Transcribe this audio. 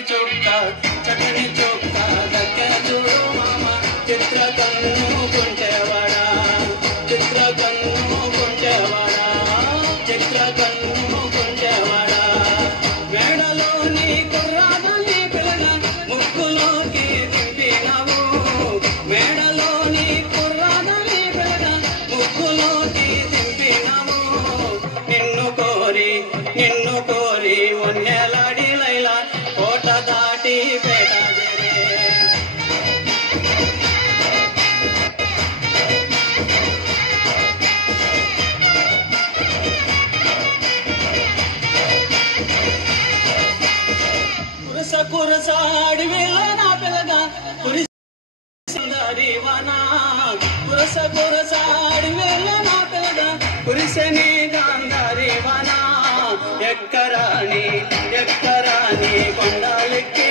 చక్కని చొక్క దక్క చూడు మామ చిత్రకన్ను కొంటేవాడా చిత్రకన్ను కొంటేవాడా చిత్రకన్ను కొంటేవాడా మేడలోని కుర్రాదని పిల్లల ముక్కులోకి దింపినవు మేడలోని కుర్రాదని పిల్లల ముక్కులోకి దింపినవు నిన్ను కోరి ఒన్నెలాడి లైలా కోట దాటి పేట కురస అడవిలో నా పిల్లగా కురిసరివనా కురస అడవిలో నా పిల్లగా కురిసని గాంధారివనా ఎక్కరాని కొండలెక్కి